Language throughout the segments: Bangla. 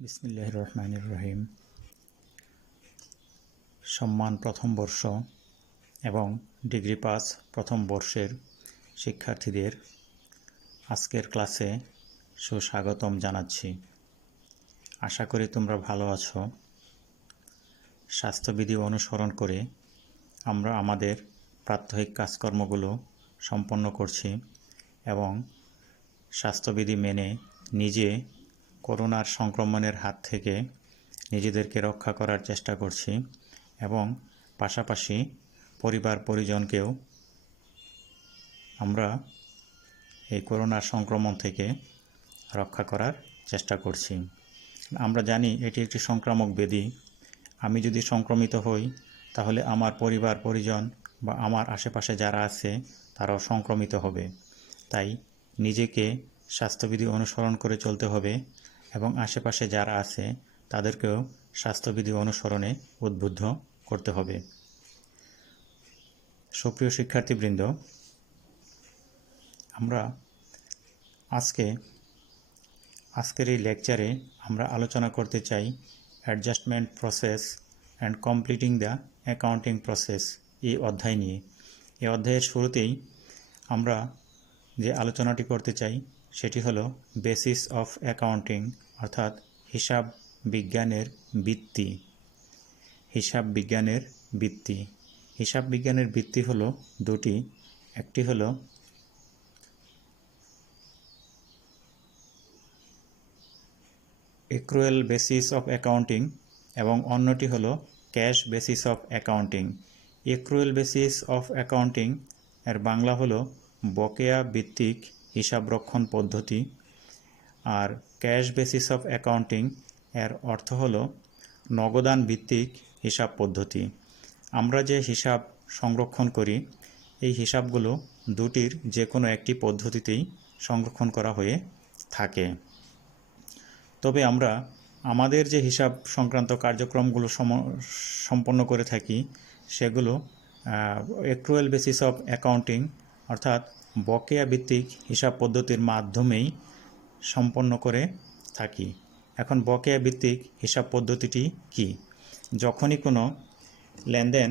বিসমিল্লাহির রহমানির রহিম। সম্মান প্রথম বর্ষ এবং ডিগ্রি পাস প্রথম বর্ষের শিক্ষার্থীদের আজকের ক্লাসে সুস্বাগতম জানাচ্ছি। আশা করি তোমরা ভালো আছো। স্বাস্থ্যবিধি অনুসরণ করে আমরা আমাদের প্রাত্যহিক কাজকর্মগুলো সম্পন্ন করছি এবং স্বাস্থ্যবিধি মেনে নিজে করোনার সংক্রমণের হাত থেকে নিজেদেরকে রক্ষা করার চেষ্টা করছি এবং পাশাপাশি পরিবার পরিজনকেও আমরা এই করোনার সংক্রমণ থেকে রক্ষা করার চেষ্টা করছি। আমরা জানি এটি একটি সংক্রামক ব্যাধি। আমি যদি সংক্রমিত হই তাহলে আমার পরিবার পরিজন বা আমার আশেপাশে যারা আছে তারাও সংক্রমিত হবে। তাই নিজেকে স্বাস্থ্যবিধি অনুসরণ করে চলতে হবে এবং আশেপাশে যারা আছে তাদেরকেও স্বাস্থ্যবিধি অনুসরণে উদ্বুদ্ধ করতে হবে। সুপ্রিয় শিক্ষার্থীবৃন্দ, আমরা আজকের এই লেকচারে আমরা আলোচনা করতে চাই adjustment process and completing the accounting process এই অধ্যায় নিয়ে। এই অধ্যায়ের শুরুতেই আমরা যে আলোচনাটি করতে চাই সেটি হলো বেসিস অফ অ্যাকাউন্টিং, অর্থাৎ হিসাব বিজ্ঞানের ভিত্তি। হিসাব বিজ্ঞানের ভিত্তি হলো দুটি। একটি হলো অ্যাক্রুয়াল বেসিস অফ অ্যাকাউন্টিং এবং অন্যটি হলো cash basis of accounting. Accrual basis of accounting এর বাংলা হলো বকেয়া ভিত্তিক হিসাব রক্ষণ পদ্ধতি, আর ক্যাশ বেসিস অফ অ্যাকাউন্টিং এর অর্থ হলো নগদান ভিত্তিক হিসাব পদ্ধতি। আমরা যে হিসাব সংরক্ষণ করি এই হিসাবগুলো দুটির যে কোনো একটি পদ্ধতিতেই সংরক্ষণ করা হয়ে থাকে। তবে আমরা আমাদের যে হিসাব সংক্রান্ত কার্যক্রমগুলো সম্পন্ন করে থাকি সেগুলো অ্যাক্রুয়াল বেসিস অফ অ্যাকাউন্টিং অর্থাৎ বকেয়া ভিত্তিক হিসাব পদ্ধতির মাধ্যমেই সম্পন্ন করে থাকি। এখন বকেয়া ভিত্তিক হিসাব পদ্ধতিটি কি? যখনই কোনো লেনদেন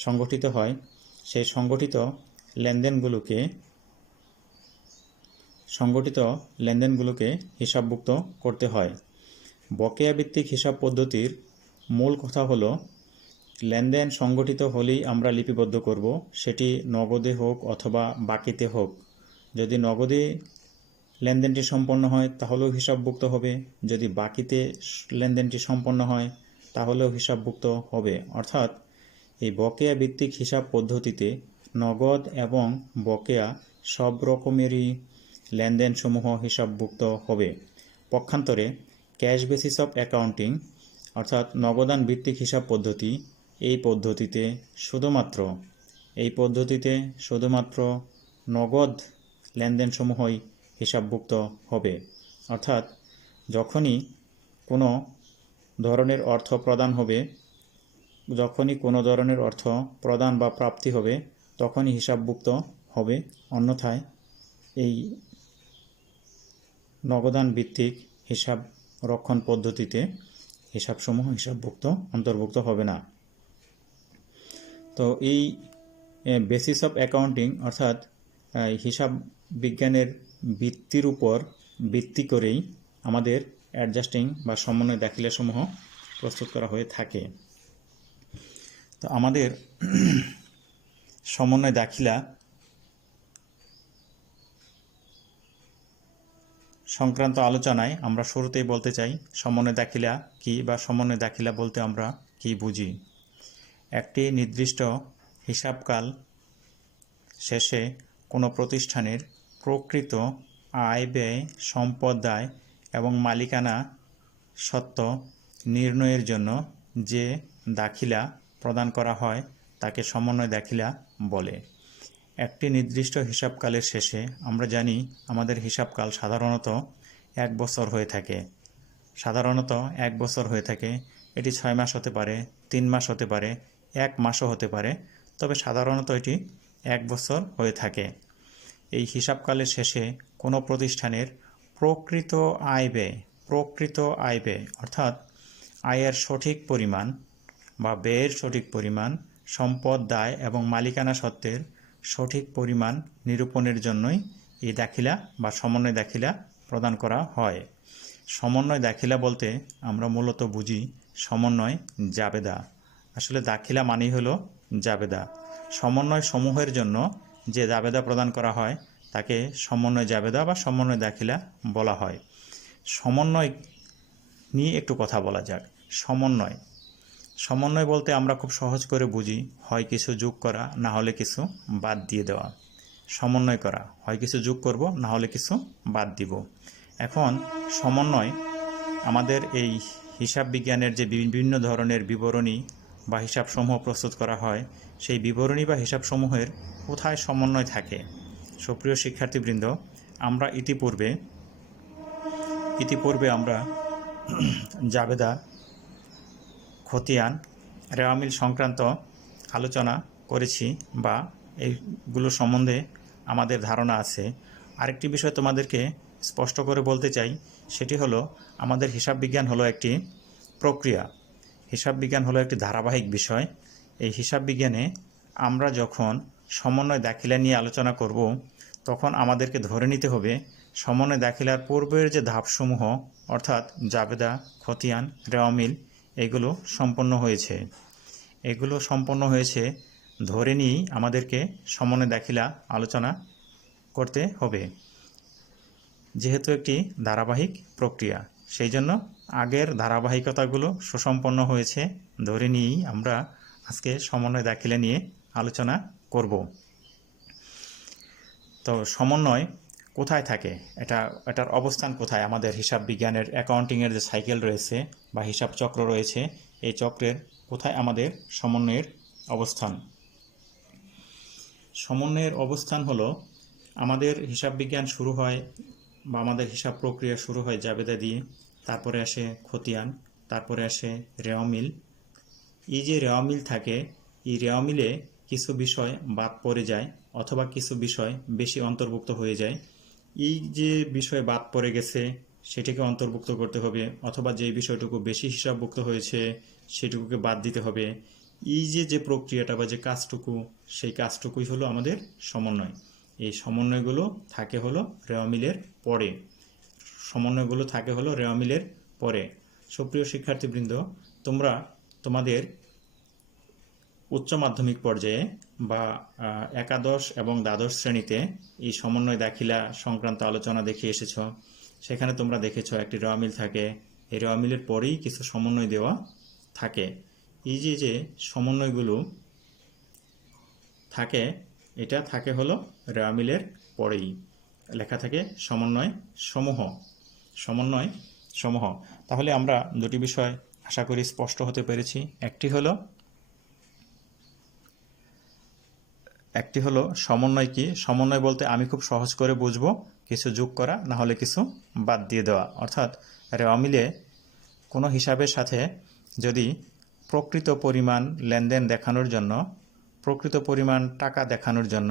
সংগঠিত হয় সেই সংগঠিত লেনদেনগুলোকে হিসাবভুক্ত করতে হয়। বকেয়া ভিত্তিক হিসাব পদ্ধতির মূল কথা হলো লেনদেন সংগঠিত হলেই আমরা লিপিবদ্ধ করব, সেটি নগদে হোক অথবা বাকিতে হোক। যদি নগদে লেনদেনটি সম্পন্ন হয় তাহলেও হিসাবভুক্ত হবে, যদি বাকিতে লেনদেনটি সম্পন্ন হয় তাহলেও হিসাবভুক্ত হবে। অর্থাৎ এই বকেয়া ভিত্তিক হিসাব পদ্ধতিতে নগদ এবং বকেয়া সব রকমেরই লেনদেনসমূহ হিসাবভুক্ত হবে। পক্ষান্তরে ক্যাশ বেসিস অফ অ্যাকাউন্টিং অর্থাৎ নগদান ভিত্তিক হিসাব পদ্ধতি, এই পদ্ধতিতে শুধুমাত্র নগদ লেনদেনসমূহই হিসাবভুক্ত হবে। অর্থাৎ যখনই কোনো ধরনের অর্থ প্রদান বা প্রাপ্তি হবে তখনই হিসাবভুক্ত হবে। অন্যথায় এই নগদান ভিত্তিক হিসাব রক্ষণ পদ্ধতিতে হিসাবসমূহ অন্তর্ভুক্ত হবে না। তো এই বেসিস অফ অ্যাকাউন্টিং অর্থাৎ হিসাব বিজ্ঞানের ভিত্তির উপর ভিত্তি করেই আমাদের অ্যাডজাস্টিং বা সমন্বয় দাখিলাসমূহ প্রস্তুত করা হয়ে থাকে। তো আমাদের সমন্বয় দাখিলা সংক্রান্ত আলোচনায় আমরা শুরুতেই বলতে চাই সমন্বয় দাখিলা কি বা সমন্বয় দাখিলা বলতে আমরা কি বুঝি। একটি নির্দিষ্ট হিসাবকাল শেষে কোনো প্রতিষ্ঠানের প্রকৃত আয় ব্যয়, সম্পদ দায় এবং মালিকানা সত্ত্ব নির্ণয়ের জন্য যে দাখিলা প্রদান করা হয় তাকে সমন্বয় দাখিলা বলে। একটি নির্দিষ্ট হিসাবকালের শেষে আমরা জানি আমাদের হিসাবকাল সাধারণত 1 বছর হয়ে থাকে। এটি 6 মাস হতে পারে, 3 মাস হতে পারে, 1 মাসও হতে পারে, তবে সাধারণত এটি 1 বছর হয়ে থাকে। এই হিসাবকালের শেষে কোনো প্রতিষ্ঠানের প্রকৃত আয় ব্যয় অর্থাৎ আয়ের সঠিক পরিমাণ বা ব্যয়ের সঠিক পরিমাণ, সম্পদ, দায় এবং মালিকানা সত্ত্বের সঠিক পরিমাণ নিরূপণের জন্যই এই দাখিলা বা সমন্বয় দাখিলা প্রদান করা হয়। সমন্বয় দাখিলা বলতে আমরা মূলত বুঝি সমন্বয় জাবেদা। আসলে দাখিলা মানেই হলো জাবেদা। সমন্বয় সমূহের জন্য যে জাবেদা প্রদান করা হয় তাকে সমন্বয় জাবেদা বা সমন্বয় দাখিলা বলা হয়। সমন্বয় নিয়ে একটু কথা বলা যাক। সমন্বয় বলতে আমরা খুব সহজ করে বুঝি হয় কিছু যোগ করা, না হলে কিছু বাদ দিয়ে দেওয়া। সমন্বয় করা হয় কিছু যোগ করব, না হলে কিছু বাদ দিব। এখন সমন্বয় আমাদের এই হিসাব বিজ্ঞানের যে বিভিন্ন ধরনের বিবরণী বা হিসাবসমূহ প্রস্তুত করা হয়, সেই বিবরণী বা হিসাবসমূহের কোথায় সমন্বয় থাকে। সুপ্রিয় শিক্ষার্থীবৃন্দ, আমরা ইতিপূর্বে আমরা জাবেদা, খতিয়ান, রেওয়ামিল সংক্রান্ত আলোচনা করেছি বা এইগুলো সম্বন্ধে আমাদের ধারণা আছে। আরেকটি বিষয় তোমাদেরকে স্পষ্ট করে বলতে চাই, সেটি হলো আমাদের হিসাব বিজ্ঞান হলো একটি প্রক্রিয়া। হিসাব বিজ্ঞান হলো একটি ধারাবাহিক বিষয়। এই হিসাব বিজ্ঞানে আমরা যখন সমন্বয় দাখিলা নিয়ে আলোচনা করব, তখন আমাদেরকে ধরে নিতে হবে সমন্বয় দাখিলার পূর্বের যে ধাপসমূহ অর্থাৎ জাবেদা, খতিয়ান, রেওয়ামিল এগুলো সম্পন্ন হয়েছে ধরে নিয়েই আমাদেরকে সমন্বয় দাখিলা আলোচনা করতে হবে, যেহেতু একটি ধারাবাহিক প্রক্রিয়া। সেই জন্য আগের ধারাবাহিকতাগুলো সুসম্পন্ন হয়েছে ধরে নিয়েই আমরা আজকে সমন্বয় দাখিলা নিয়ে আলোচনা করব। তো সমন্বয় কোথায় থাকে, এটার অবস্থান কোথায়? আমাদের হিসাব বিজ্ঞানের অ্যাকাউন্টিংয়ের যে সাইকেল রয়েছে বা হিসাব চক্র রয়েছে, এই চক্রের কোথায় আমাদের সমন্বয়ের অবস্থান? সমন্বয়ের অবস্থান হলো আমাদের হিসাব বিজ্ঞান শুরু হয় বা আমাদের হিসাব প্রক্রিয়া শুরু হয় জাবেদা দিয়ে, তারপরে আসে খতিয়ান, তারপরে আসে রেওয়ামিল। এই যে রেওয়ামিল থাকে, এই রেওয়ামিলে কিছু বিষয় বাদ পড়ে যায় অথবা কিছু বিষয় বেশি অন্তর্ভুক্ত হয়ে যায়। এই যে বিষয় বাদ পড়ে গেছে সেটিকে অন্তর্ভুক্ত করতে হবে, অথবা যে বিষয়টুকু বেশি হিসাবভুক্ত হয়েছে সেটুকুকে বাদ দিতে হবে। এই যে প্রক্রিয়াটা বা যে কাজটুকু, সেই কাজটুকুই হলো আমাদের সমন্বয়। এই সমন্বয়গুলো থাকে হলো রেওয়ামিলের পরে। সুপ্রিয় শিক্ষার্থীবৃন্দ, তোমরা তোমাদের উচ্চ মাধ্যমিক পর্যায়ে বা একাদশ এবং দ্বাদশ শ্রেণীতে এই সমন্বয় দাখিলা সংক্রান্ত আলোচনা দেখে এসেছ। সেখানে তোমরা দেখেছ একটি রেওয়ামিল থাকে, এই রেওয়ামিলের পরেই কিছু সমন্বয় দেওয়া থাকে। এই যে সমন্বয়গুলো থাকে, এটা থাকে হলো রেওয়ামিলের পরেই, লেখা থাকে সমন্বয় সমূহ। তাহলে আমরা দুটি বিষয় আশা করি স্পষ্ট হতে পেরেছি। একটি হলো সমন্বয় কি। সমন্বয় বলতে আমি খুব সহজ করে বুঝবো কিছু যোগ করা, না হলে কিছু বাদ দিয়ে দেওয়া। অর্থাৎ রেওয়ামিলে কোনো হিসাবের সাথে যদি প্রকৃত পরিমাণ লেনদেন দেখানোর জন্য, প্রকৃত পরিমাণ টাকা দেখানোর জন্য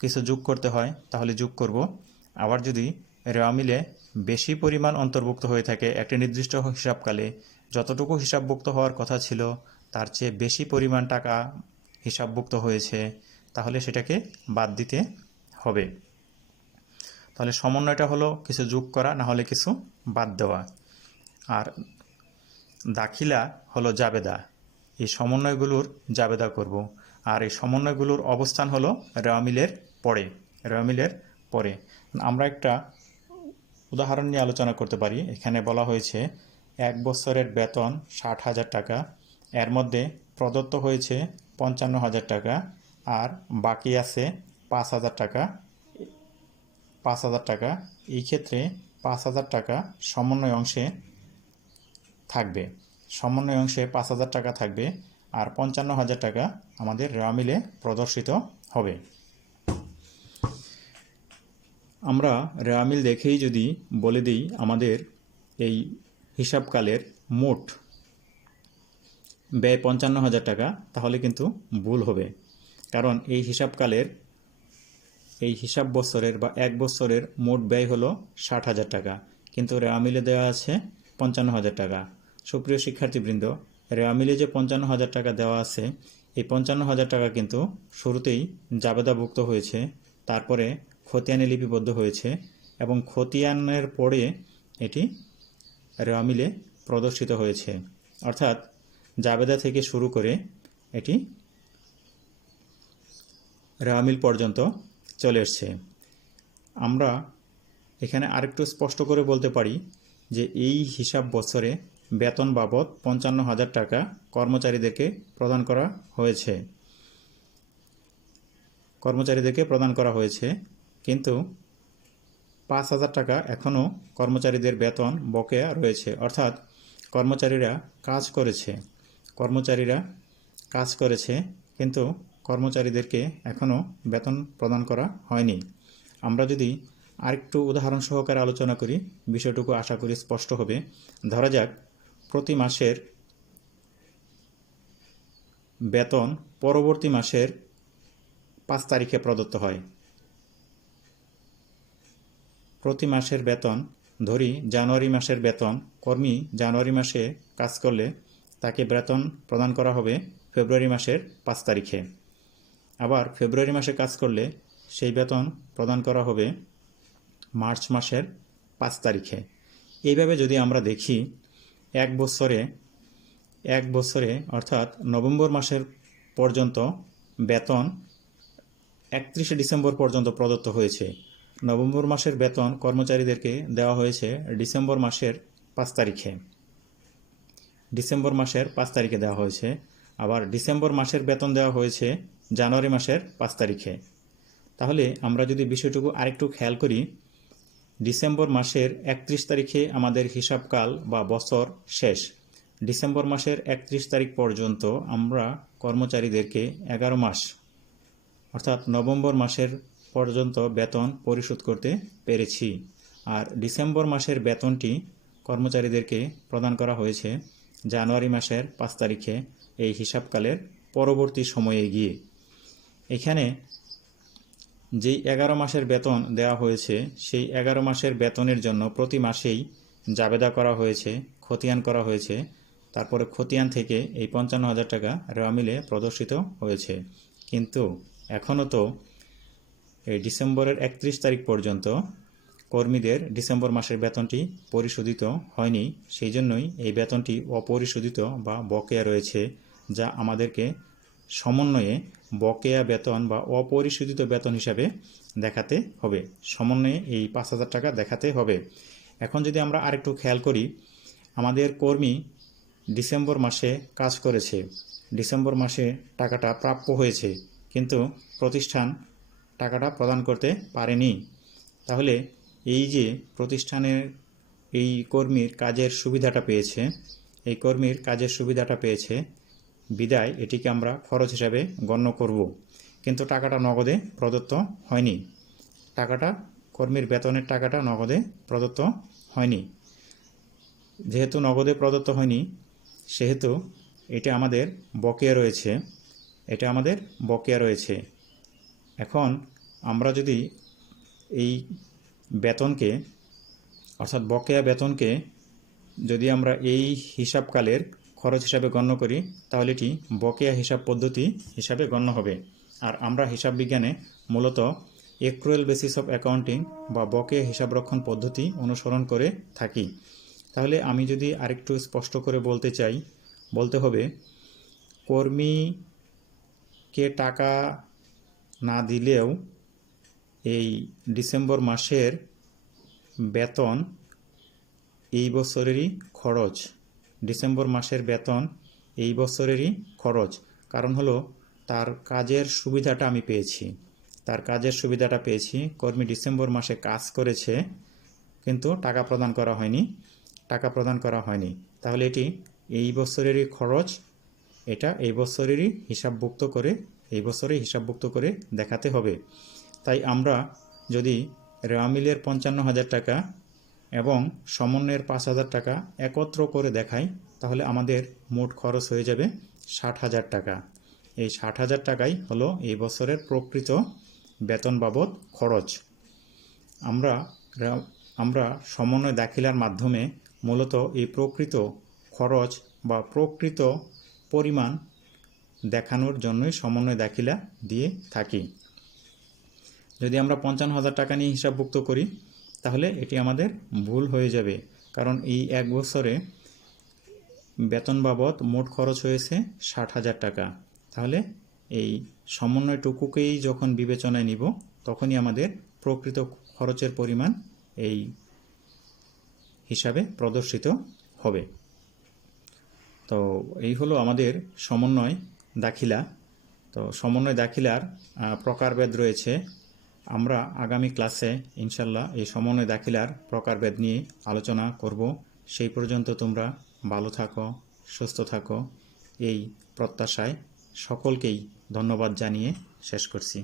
কিছু যোগ করতে হয় তাহলে যোগ করব। আবার যদি রেওয়ামিলে বেশি পরিমাণ অন্তর্ভুক্ত হয়ে থাকে, একটি নির্দিষ্ট হিসাবকালে যতটুকু হিসাবভুক্ত হওয়ার কথা ছিল তার চেয়ে বেশি পরিমাণ টাকা হিসাবভুক্ত হয়েছে, তাহলে সেটাকে বাদ দিতে হবে। তাহলে সমন্বয়টা হলো কিছু যোগ করা, না হলে কিছু বাদ দেওয়া। আর দাখিলা হলো জাবেদা, এই সমন্বয়গুলোর জাবেদা করব। আর এই সমন্বয়গুলোর অবস্থান হলো রেওয়ামিলের পরে। আমরা একটা উদাহরণ নিয়ে আলোচনা করতে পারি। এখানে বলা হয়েছে 1 বছরের বেতন 60,000 টাকা, এর মধ্যে প্রদত্ত হয়েছে 55,000 টাকা, আর বাকি আছে 5,000 টাকা। এই ক্ষেত্রে 5,000 টাকা সমন্বয় অংশে 5,000 টাকা থাকবে, আর 55,000 টাকা আমাদের রেওয়ামিলে প্রদর্শিত হবে। আমরা রেওয়ামিল দেখেই যদি বলে দিই আমাদের এই হিসাবকালের মোট ব্যয় 55,000 টাকা, তাহলে কিন্তু ভুল হবে। কারণ এই হিসাবকালের এই হিসাব বছরের বা এক বছরের মোট ব্যয় হলো 60,000 টাকা, কিন্তু রেওয়া মিলে দেওয়া আছে 55,000 টাকা। সুপ্রিয় শিক্ষার্থীবৃন্দ, রেওয়া মিলে যে 55,000 টাকা দেওয়া আছে, এই 55,000 টাকা কিন্তু শুরুতেই জাবেদাভুক্ত হয়েছে, তারপরে খতিয়ানে লিপিবদ্ধ হয়েছে এবং খতিয়ানের পরে এটি রেওয়া মিলে প্রদর্শিত হয়েছে। অর্থাৎ জাবেদা থেকে শুরু করে এটি রেওয়া মিল পর্যন্ত চলে এসছে। আমরা এখানে আরেকটু স্পষ্ট করে বলতে পারি যে এই হিসাব বছরে বেতন বাবদ 55,000 টাকা কর্মচারীদেরকে প্রদান করা হয়েছে, কিন্তু 5,000 টাকা এখনও কর্মচারীদের বেতন বকেয়া রয়েছে। অর্থাৎ কর্মচারীরা কাজ করেছে কিন্তু কর্মচারীদেরকে এখনও বেতন প্রদান করা হয়নি। আমরা যদি আরেকটু উদাহরণ সহকারে আলোচনা করি, বিষয়টুকু আশা করি স্পষ্ট হবে। ধরা যাক প্রতি মাসের বেতন পরবর্তী মাসের 5 তারিখে প্রদত্ত হয়। প্রতি মাসের বেতন, ধরি জানুয়ারি মাসের বেতন, কর্মী জানুয়ারি মাসে কাজ করলে তাকে বেতন প্রদান করা হবে ফেব্রুয়ারি মাসের 5 তারিখে। আবার ফেব্রুয়ারি মাসে কাজ করলে সেই বেতন প্রদান করা হবে মার্চ মাসের 5 তারিখে। এইভাবে যদি আমরা দেখি এক বছরে অর্থাৎ নভেম্বর মাসের পর্যন্ত বেতন 31শে ডিসেম্বর পর্যন্ত প্রদত্ত হয়েছে। নভেম্বর মাসের বেতন কর্মচারীদেরকে দেওয়া হয়েছে ডিসেম্বর মাসের 5 তারিখে দেওয়া হয়েছে। আবার ডিসেম্বর মাসের বেতন দেওয়া হয়েছে জানুয়ারি মাসের 5 তারিখে। তাহলে আমরা যদি বিষয়টুকু আরেকটু খেয়াল করি, ডিসেম্বর মাসের 31 তারিখে আমাদের হিসাবকাল বা বছর শেষ। ডিসেম্বর মাসের 31 তারিখ পর্যন্ত আমরা কর্মচারীদেরকে 11 মাস অর্থাৎ নভেম্বর মাসের পর্যন্ত বেতন পরিশোধ করতে পেরেছি। আর ডিসেম্বর মাসের বেতনটি কর্মচারীদেরকে প্রদান করা হয়েছে জানুয়ারি মাসের 5 তারিখে, এই হিসাবকালের পরবর্তী সময়ে গিয়ে। এখানে যেই 11 মাসের বেতন দেওয়া হয়েছে, সেই 11 মাসের বেতনের জন্য প্রতি মাসেই জাবেদা করা হয়েছে, খতিয়ান করা হয়েছে। তারপরে খতিয়ান থেকে এই 55,000 টাকা রেওয়া মিলে প্রদর্শিত হয়েছে। কিন্তু এখনও তো এই ডিসেম্বরের 31 তারিখ পর্যন্ত কর্মীদের ডিসেম্বর মাসের বেতনটি পরিশোধিত হয়নি। সেই জন্যই এই বেতনটি অপরিশোধিত বা বকেয়া রয়েছে, যা আমাদেরকে সমন্বয়ে বকেয়া বেতন বা অপরিশোধিত বেতন হিসাবে দেখাতে হবে। সমন্বয়ে এই 5,000 টাকা দেখাতে হবে। এখন যদি আমরা আরেকটু খেয়াল করি, আমাদের কর্মী ডিসেম্বর মাসে কাজ করেছে, ডিসেম্বর মাসে টাকাটা প্রাপ্য হয়েছে, কিন্তু প্রতিষ্ঠান টাকাটা প্রদান করতে পারেনি। তাহলে এই যে প্রতিষ্ঠানের এই কর্মীর কাজের সুবিধাটা পেয়েছে, বিদায় এটিকে আমরা খরচ হিসাবে গণ্য করব, কিন্তু টাকাটা নগদে প্রদত্ত হয়নি। কর্মীর বেতনের টাকাটা নগদে প্রদত্ত হয়নি। যেহেতু নগদে প্রদত্ত হয়নি, সেহেতু এটা আমাদের বকেয়া রয়েছে। এখন আমরা যদি এই বেতনকে অর্থাৎ বকেয়া বেতনকে যদি আমরা এই হিসাবকালের খরচ হিসাবে গণ্য করি, তাহলে এটি বকেয়া হিসাব পদ্ধতি হিসাবে গণ্য হবে। আর আমরা হিসাব বিজ্ঞানে মূলত অ্যাক্রুয়াল বেসিস অফ অ্যাকাউন্টিং বা বকেয়া হিসাবরক্ষণ পদ্ধতি অনুসরণ করে থাকি। তাহলে আমি যদি আরেকটু স্পষ্ট করে বলতে হবে, কর্মীকে টাকা না দিলেও এই ডিসেম্বর মাসের বেতন এই বছরেরই খরচ। কারণ হলো তার কাজের সুবিধাটা আমি পেয়েছি। কর্মী ডিসেম্বর মাসে কাজ করেছে, কিন্তু টাকা প্রদান করা হয়নি। তাহলে এটি এই বছরেরই খরচ, এটা এই বছরেরই হিসাবভুক্ত করে দেখাতে হবে। তাই আমরা যদি রেওয়া মিলের 55,000 টাকা এবং সমন্বয়ের 5,000 টাকা একত্র করে দেখাই, তাহলে আমাদের মোট খরচ হয়ে যাবে 60,000 টাকা। এই 60,000 টাকাই হলো এই বছরের প্রকৃত বেতন বাবদ খরচ। আমরা সমন্বয় দাখিলার মাধ্যমে মূলত এই প্রকৃত খরচ বা প্রকৃত পরিমাণ দেখানোর জন্যই সমন্বয় দাখিলা দিয়ে থাকি। যদি আমরা 55,000 টাকা নিয়ে হিসাবভুক্ত করি তাহলে এটি আমাদের ভুল হয়ে যাবে, কারণ এই 1 বছরে বেতন বাবদ মোট খরচ হয়েছে 60,000 টাকা। তাহলে এই সমন্বয়টুকুকেই যখন বিবেচনায় নিব তখনই আমাদের প্রকৃত খরচের পরিমাণ এই হিসাবে প্রদর্শিত হবে। তো এই হলো আমাদের সমন্বয় দাখিলা। তো সমন্বয় দাখিলার প্রকারভেদ রয়েছে। আমরা আগামী ক্লাসে ইনশাল্লাহ এই সমন্বয় দাখিলার প্রকারভেদ নিয়ে আলোচনা করব। সেই পর্যন্ত তোমরা ভালো থাকো, সুস্থ থাকো, এই প্রত্যাশায় সকলকেই ধন্যবাদ জানিয়ে শেষ করছি।